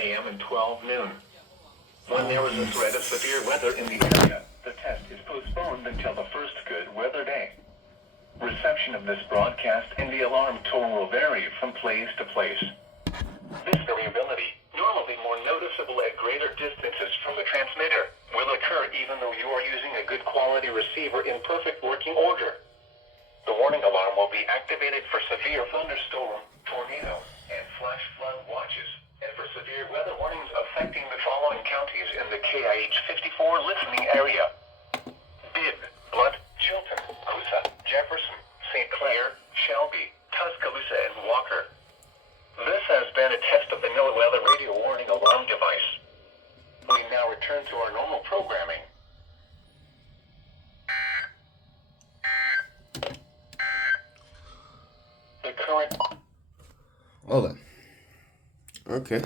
a.m. and 12 noon. When there is a threat of severe weather in the area, the test is postponed until the first good weather day. Reception of this broadcast and the alarm tone will vary from place to place. This variability, normally more noticeable at greater distances from the transmitter, will occur even though you are using a good quality receiver in perfect working order. The warning alarm will be activated for severe thunderstorm, tornado, and flash flood watches, and for severe weather warnings affecting the following counties in the KIH 54 listening area: Bibb, Blunt, Chilton, Coosa, Jefferson, St. Clair, Shelby, Tuscaloosa, and Walker. This has been a test of the NOAA radio warning alarm device. We now return to our normal programming. The current... Hold on. Okay.